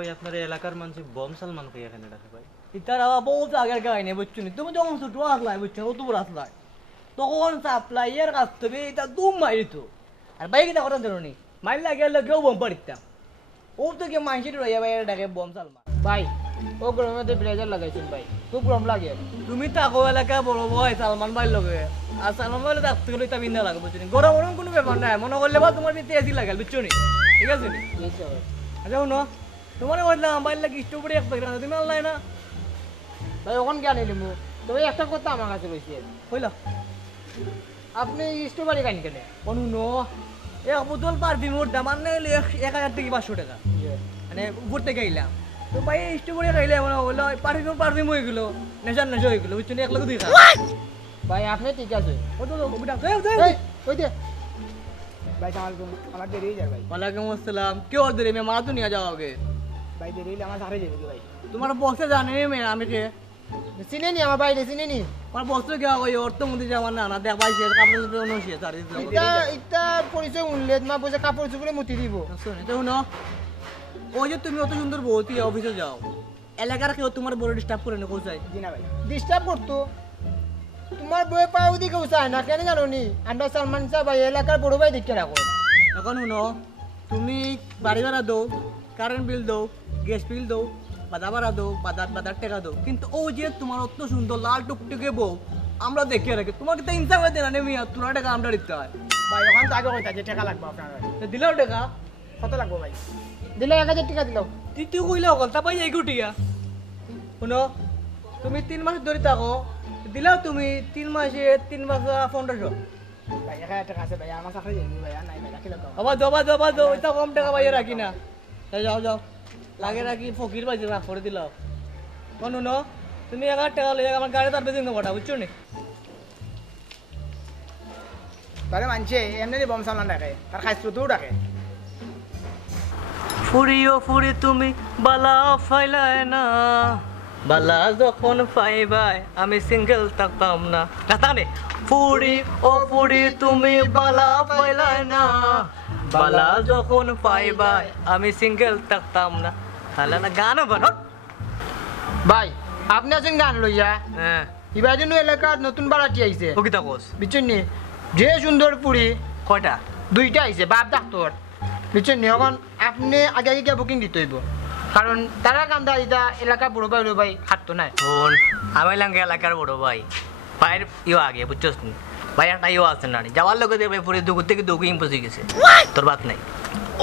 ভাই আপনার এলাকার মানুষ বম সালমান ভাই এখানে ডাকে ভাই। ইতার আবার বহুত আগের কাহিনী বুঝছো নি, তুমি যখন ছোট আসলাই বুঝছো অত বড় আসলাই তখন সাপ্লাইয়ের কাছ থেকে এটা দুম মারিত আর বাইক এটা কথা জানো নি মারলে গেলে কেউ বম পারিতাম ও তো কে মাইসিট রইয়া ভাই ডাকে বম সালমান ভাই ও গরমে ব্লেজার লাগাইছেন ভাই খুব গরম লাগে। তুমি তাকো এলাকা বড় ভাই সালমান ভাই লগে আর সালমান ভাই থাকতে গেলে এটা বিন্দা লাগে বুঝছো নি, গরম গরম কোনো ব্যাপার নাই মনে করলে বা তোমার ভিতরে এসি লাগাল বুঝছো নি, ঠিক আছে নি? আচ্ছা শুনো তোমার বললাম বাইর লাগে স্ট্রবেরি এক প্যাকেট তুমি আনলাই না ভাই ওখান কে আনি নিমু তবে একটা কথা আমার কাছে রয়েছে, হইলা আপনি স্ট্রবেরি খান কেন? অনুন এক বোতল পারফিউমের দাম আর নাইলে 1000 থেকে 500 টাকা মানে উপর থেকে আইলাম তো ভাই স্ট্রবেরি খাইলে মনে হলো পারফিউম হয়ে গেল নেশা হয়ে গেল বুঝছো এক লাখ দুই খা ভাই আপনি ঠিক আছে ও তো বিটা ওই দে ভাই আমার দেরি হয়ে যায় ভাই। ওয়ালাইকুম আসসালাম কেউ দেরি মে মারা তো নিয়ে যাওগে ভাই দেরি হলে আমার সাথে যাবে ভাই। তোমার বসে জানে মে আমি কে চিনে নি আমার বাইরে চিনে নি আমার বসে কে ওই অর্থ মন্ত্রী যাওয়ার না দেখ ভাই সে কাপড় চোপড় নসিয়ে তার ইটা পরিচয় উনলে তোমার পয়সা কাপড় চোপড়ে মুতি দিব। শুনে তো শুনো ওই যে তুমি অত সুন্দর বউতি অফিসে যাও এলাকার কেউ তোমার বড় ডিস্টার্ব করে না কোথায় জি না ভাই ডিস্টার্ব করতো তোমার বই পাও দিকে চায় না কেন জানো নি আমরা সালমান শাহ ভাই এলাকার বড় ভাই দেখে রাখো। এখন শুনো তুমি বাড়ি ভাড়া দো কারেন্ট বিল দো গ্যাস বিল দো বাধা ভাড়া দো বাজার টাকা দো কিন্তু ও যে তোমার অত সুন্দর লাল টুকটুকে বউ আমরা দেখে রাখি তোমাকে তো ইনসাফ হয়ে দেনা নেমি তোমার টাকা আমরা দিতে হয় ভাই ওখান তো আগে কইতা যে টাকা লাগবে আপনার দিলেও টাকা কত লাগবে ভাই? দিলে 1000 টাকা দিলাও। তুই কইলে হল তা পাই এই গুটিয়া শুনো তুমি 3 মাস ধরে থাকো দিলাও তুমি 3 মাসে 3 মাস 1500 ভাই 1000 টাকা আছে ভাই আমার সাথে যাইনি ভাই আর নাই ভাই রাখি দাও। আবার দো এটা কম টাকা পাইয়ে রাখি না যাও লাগে রাখি ফকির পাইছে না করে দিলাও কোন নো তুমি 1000 টাকা লইয়া আমার গাড়ি তার বেজিং কথা বুঝছো নি তারে মানছে এমনি বম সালমান ডাকে তার খাইছো তো ডাকে ফুরিও ফুরি তুমি বালা ফাইলায় না বালা যখন পাইবাই আমি সিঙ্গেল থাকতাম না গাতানে ফুরি ও ফুরি তুমি বালা ফাইলায় না বালা যখন পাইবাই আমি সিঙ্গেল থাকতাম না তাহলে না গানও বানো ভাই আপনি আছেন গান লইয়া হ্যাঁ এবার জন্য এলাকার নতুন বাড়াটি আইছে কবিতা কোস বুঝছেন নি যে সুন্দর পুরি কয়টা দুইটা আইছে বাপ ডাক্তার বুঝছেন নি এখন আপনি আগে আগে বুকিং দিতে হইব কারণ তারা কান্দা দিতা এলাকার বড় ভাই খাটতো নাই শোন আমি লাগে এলাকার বড় ভাই ভাইয়ের আগে বুঝছস নি ভাই একটা আছে না যাওয়ার লোক দেখবে পরে দুগুর থেকে দুগু ইম্পোজ হয়ে গেছে তোর বাত নাই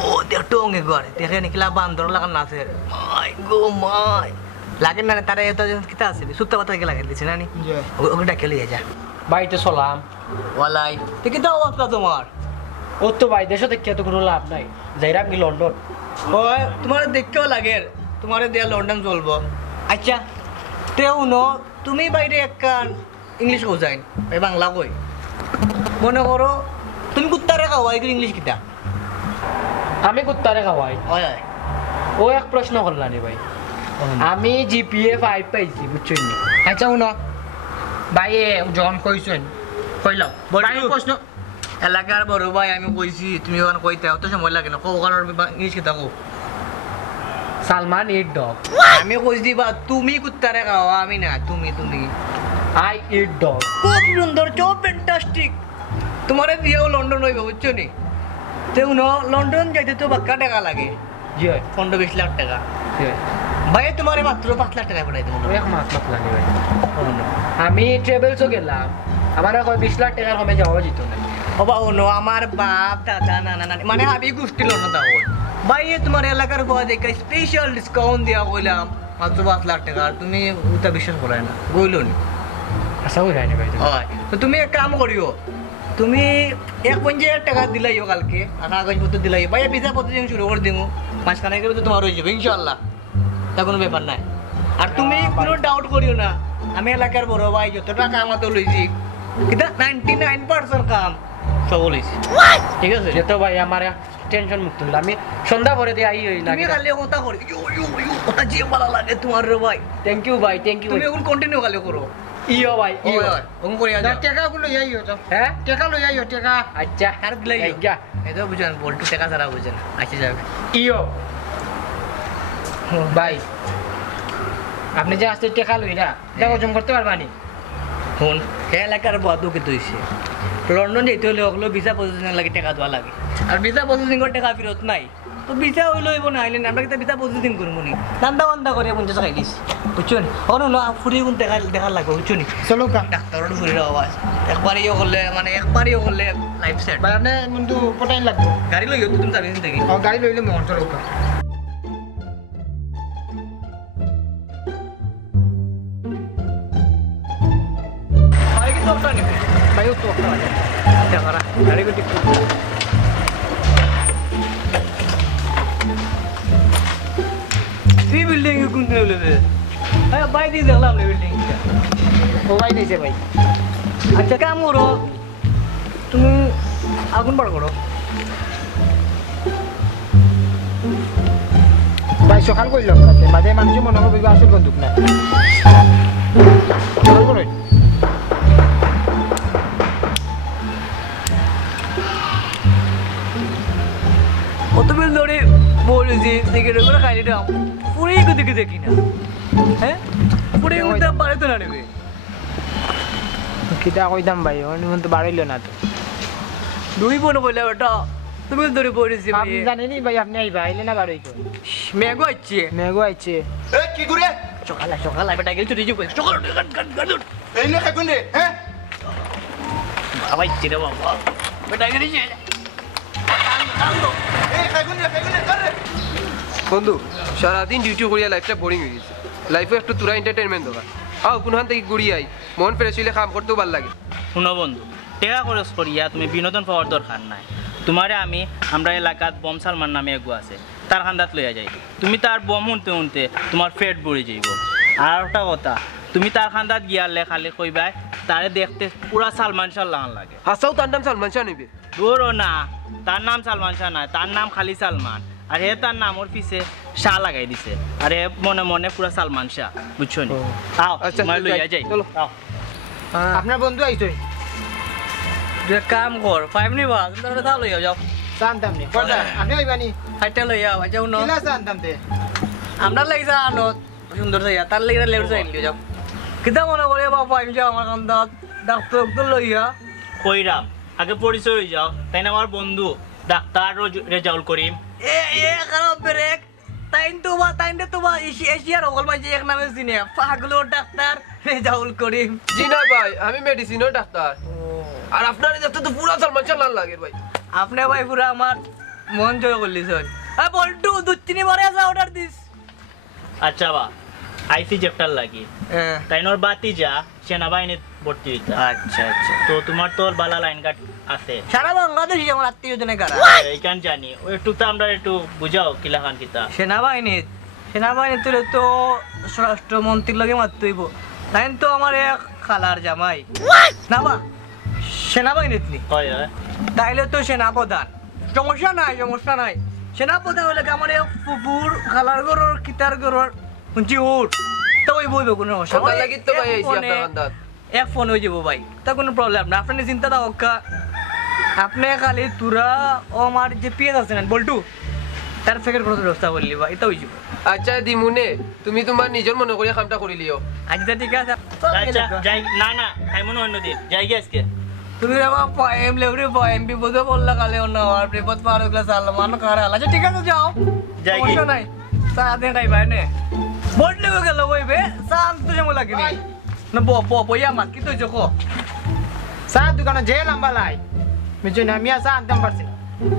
ও দেখ টঙ্গে ঘরে দেখে নিখিলা বান্দর লাগান নাচে মাই গো মাই লাগে না তারা এত কিতা আছে সুত্তা পাতা লাগে দিছে না নি ওকে ডাকে লিয়ে যা বাড়িতে চলাম ওয়ালাই তুই কিতা অবস্থা তোমার ও তো ভাই দেশে দেখে তো কোনো লাভ নাই যাইরা কি লন্ডন ওই তোমার দেখতেও লাগে তোমার দেয়া লন্ডন চলবো আচ্ছা তেও ন তুমি বাইরে একখান ইংলিশ কোজাইন এই বাংলা কই মনে করো তুমি কুত্তারে খাওয়া এগুলো ইংলিশ কিতা আমি কুত্তারে খাওয়াই হয় হয় ও এক প্রশ্ন করলানি ভাই আমি জিপিএ 5 পাইছি বুঝছেন নি আচ্ছা উনো ভাই যখন কইছেন কইলাম ভাই প্রশ্ন এলাকার বড় ভাই আমি কইছি তুমি ওখানে কইতে অত সময় লাগে না ওখানে ইংলিশ কিতা কো সালমান ইট ডগ আমি কইছি বা তুমি কুত্তারে খাওয়া আমি না তুমি তুমি আই ইট ডগ খুব সুন্দর খুব ফ্যান্টাস্টিক তোমারে দিয়েও লন্ডন হইব বুঝছো নি তেও ন লন্ডন যাইতে তো বাক্কা টাকা লাগে জি হয় 15-20 লাখ টাকা জি হয় ভাই তোমারে মাত্র 5 লাখ টাকা পড়াই দেবো এক মাস মাতলানি ভাই আমি ট্রাভেলসও গেলাম আমার এখন 20 লাখ টাকার কমে যাওয়া যেত না ও বা অন্য আমার বাপ দাদা নানা নানি মানে আমি গোষ্ঠী লন্ডন থাকো ভাই তোমার এলাকার গোয়া দেখে স্পেশাল ডিসকাউন্ট দেওয়া কইলাম মাত্র 5 লাখ টাকা আর তুমি ওটা বিশ্বাস করায় না বইলো নি আশা করি যায়নি ভাই হয় তো তুমি এক কাম করিও তুমি 1,50,000 টাকা দিলাইও কালকে আর কাগজপত্র দিলাইও ভাই ভিসা পত্র শুরু করে দিমু মাঝখানে গেলে তো তোমার হয়ে যাবে ইনশাল্লাহ তা কোনো ব্যাপার নাই আর তুমি কোনো ডাউট করিও না আমি এলাকার বড় ভাই যতটা কাম তো লইছি কিন্তু 99% কাম সব লইছি ঠিক আছে যেত ভাই আমার টেনশন মুক্ত হইল আমি সন্ধ্যা পরে দিয়ে আই হই না তুমি খালি কথা করি ওটা যে ভালো লাগে তোমার রে ভাই থ্যাংক ইউ ভাই থ্যাংক ইউ তুমি এখন কন্টিনিউ খালি করো ইও ভাই ইও ওম করি আজ টাকা গুলো যাইও তো হ্যাঁ টাকা লই যাইও টাকা আচ্ছা আর দিলাই আচ্ছা এই তো বুঝেন বলটু টাকা ছাড়া বুঝেন আচ্ছা যাবে ইও ভাই আপনি যে আসতে টেকা লইরা এটা হজম করতে পারবানি শুন সেই এলাকার বহাদু কিন্তু হয়েছে লন্ডন যেতে হলে ওগুলো ভিসা প্রসেসিং লাগে টাকা দেওয়া লাগে আর ভিসা প্রসেসিংয়ের টাকা ফেরত নাই তো ভিসা হইলো হইব না আইলেন আমরা কিন্তু ভিসা প্রসেসিং করবো নি দান্দা বান্দা করে 50 টাকা দিস বুঝছো নি না ফুরিয়ে কোন দেখা লাগবে বুঝছো নি চলো কা ডাক্তারের ফুরিয়ে আওয়াজ একবারই করলে মানে একবারই করলে লাইফ সেট ভাই আপনি কিন্তু পটাইন লাগবে গাড়ি লই তো তুমি সার্ভিসিং থেকে গাড়ি লইলে মন চলো কা ভাই কি তোরটা নেবে ভাই তো আচ্ছা করা গাড়ি को टिक বিল্ডিং কোন লেভেলে হ্যাঁ বাই দিয়ে দেখলাম বিল্ডিং ও ভাই দিয়েছে ভাই আচ্ছা কাম করো তুমি আগুন বার করো ভাই সকাল করলাম মাঝে মানুষ মনে হবে আসল বন্দুক না সকাল করে অতবেল ধরে বলেছি সিগারেট করে খাইলে দাম পুরোই দিকে দেখি না হ্যাঁ পুরোই উঠতে পারে তো না নেবে কিটা কইতাম ভাই অন্য তো বাড়াইলো না তো দুই বোন বলে ওটা তুমি ধরে পড়েছি আপনি জানেনি ভাই আপনি আইবা আইলে না বাড়াই তো মেঘো আছে মেঘো আইছে এ কি করে সকাল বেটা গেল চুরি যাবে সকাল এই নে খাইকুন রে হ্যাঁ বাবা ইচ্ছে রে বাবা বেটা গেছে এই খাইকুন রে ধর রে বন্ধু সারাদিন ডিউটি করিয়া লাইফটা বোরিং হয়ে গেছে লাইফে একটু তুরা এন্টারটেনমেন্ট দরকার আও কোনখান থেকে ঘুরিয়ে আই মন ফ্রেশ হইলে কাম করতেও ভালো লাগে শুনো বন্ধু টেকা খরচ করিয়া তুমি বিনোদন পাওয়ার দরকার নাই তোমারে আমরা এলাকাত বম সালমান নামে এগু আছে তার খান্দাত লইয়া যাই তুমি তার বম শুনতে শুনতে তোমার পেট ভরে যাইব আর একটা কথা তুমি তার খান্দাত গিয়ালে খালি কইবাই তারে দেখতে পুরা সালমান শাহ লাগান লাগে হাসাও তার নাম সালমান শাহ নিবে দূরও না তার নাম সালমান শাহ নাই তার নাম খালি সালমান আর হে তার নামর পিছে শাহ লাগাই দিছে আর হে মনে মনে পুরা সালমান শাহ বুঝছো নি আও আচ্ছা, তোমার লইয়া যাই চলো। আও আপনার বন্ধু আইছে তুই কাম কর 5 নিবা তুমি তাহলে লইয়া যাও জানতাম নি পড়া আপনি আইবানি হাইটা লইয়া আচ্ছা উনো কিলা জানতাম তে আমরা লাগছে আনো সুন্দর যাইয়া তার লাগি লেবর যাই লিয়ে যাও কিতা মনে করে বাবা আমি যাও আমার কান্দাত ডাক্তার তো লইয়া কইরাম আগে পরিচয় হয়ে যাও তাই না আমার বন্ধু ডাক্তার রেজাউল করিম এ খারাপ ব্রেক তাইন তো বা এশিয়ার ওগল মাঝে এক নামে চিনে পাগলো ডাক্তার রেজাউল করিম জি না ভাই আমি মেডিসিনের ডাক্তার আর আপনার দেখতে তো পুরা সালমান শাহ লাল লাগে ভাই আপনি ভাই পুরো আমার মন জয় করলিছেন আরে বল্টু দুধ চিনি বড় আছে অর্ডার দিস আচ্ছা বা আইসি জেপ্টার লাগি তাই নোর বাতি যা সেনাবাহিনীত ভর্তি হইতা আচ্ছা আচ্ছা তো তোমার তোর বালা লাইন কাট আছে সারা বাংলাদেশে আমার আত্মীয় জনে কারা এইখান জানি ও একটু তো আমরা একটু বুঝাও কিলাখান কিতা সেনাবাহিনীতে তো স্বরাষ্ট্রমন্ত্রীর লগে মারতেইব তাই তো আমার এক খালার জামাই না বা সেনাবাহিনীত নি হয় হয় তাইলে তো সেনাপ্রধান সমস্যা নাই সেনাপ্রধান হলে কি আমার এক ফুপুর খালার গরর কিতার গরর শুনছি উঠ তো ওই বইব কোনো সমস্যা সকাল লাগি তো ভাই আইছি আপনার কান্দাত এক ফোন হয়ে যাবো ভাই তা কোনো প্রবলেম না আপনি চিন্তা না হোক আপনি খালি তুরা ও আমার যে পিএস আছে না বল্টু তার ফেকের কোনো ব্যবস্থা করলি ভাই এটা হয়ে যাবো আচ্ছা দিমুনে তুমি তোমার নিজের মনে করিয়া কামটা করি লিও আচ্ছা ঠিক আছে আচ্ছা যাই না না তাই মনে অন্য দিন যাই গে আজকে তুমি আমার পয়েম লেবরে পয়েম বিপদে বললা কালে অন্য আর বিপদ পার হয়ে গেলে সালমান খারাল আচ্ছা ঠিক আছে যাও যাই সমস্যা নাই সারাদিন খাই ভাই নে বললে গেল বইবে সাম তো যেমন লাগে না বইয়া মাত কি তো জোকো সার দোকানে যে লম্বা লাই বুঝছো না আমি আসা আনতাম পারছি না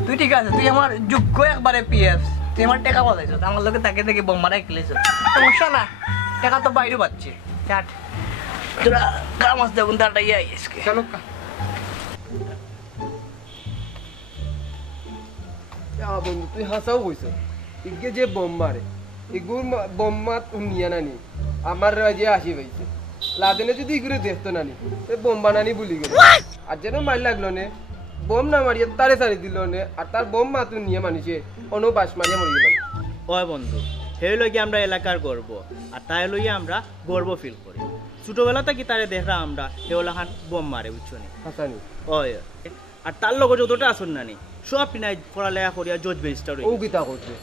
তুই ঠিক আছে তুই আমার যোগ্য একবারে পিএফ তুই আমার টাকা বলাইছ আমার লোকে তাকে দেখে বোম মারাই খেলেছ সমস্যা না টাকা তো বাইরে পাচ্ছি চাট তোরা কাম আসতে কোন তারটা ইয়ে আইসকে চলো কা বন্ধু তুই হাসাও কইছ ইগে যে বোম মারে এগুর বোম মাত নিয়া নানি আমার রাজে আসি পাইছে লাদেনে যদি ইগুরে দেখতো নানি এ বোম বানানি ভুলি গেল আর যেন মার লাগলো নে বোম না মারিয়ে তারে সারি দিল নে আর তার বোম মাত নিয়ে মানুষে কোনো বাস মারিয়া মরে গেল ওই বন্ধু সেই লইগে আমরা এলাকার গর্ব আর তাই লইগে আমরা গর্ব ফিল করি ছোটবেলা থেকে তারে দেখরা আমরা হেওলাখান বোম মারে বুঝছো নি হাসানি ওই আর তার লগে যতটা আসুন নানি সব পিনাই পড়ালেখা করিয়া জজ বেজিস্টার ও গীতা করছে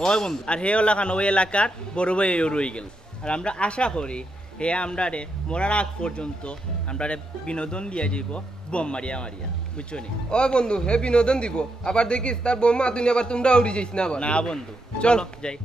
ওই বন্ধু আর হে এলাকান ওই এলাকার বড় ভাই রয়ে গেল আর আমরা আশা করি হে আমরা রে মরার আগ পর্যন্ত আমরা রে বিনোদন দিয়ে যাইব বোম মারিয়া মারিয়া বুঝছো নি ওই বন্ধু হে বিনোদন দিব আবার দেখিস তার বোমা তুই আবার তোমরা উড়ি যাইস না আবার না বন্ধু চল। চলো যাই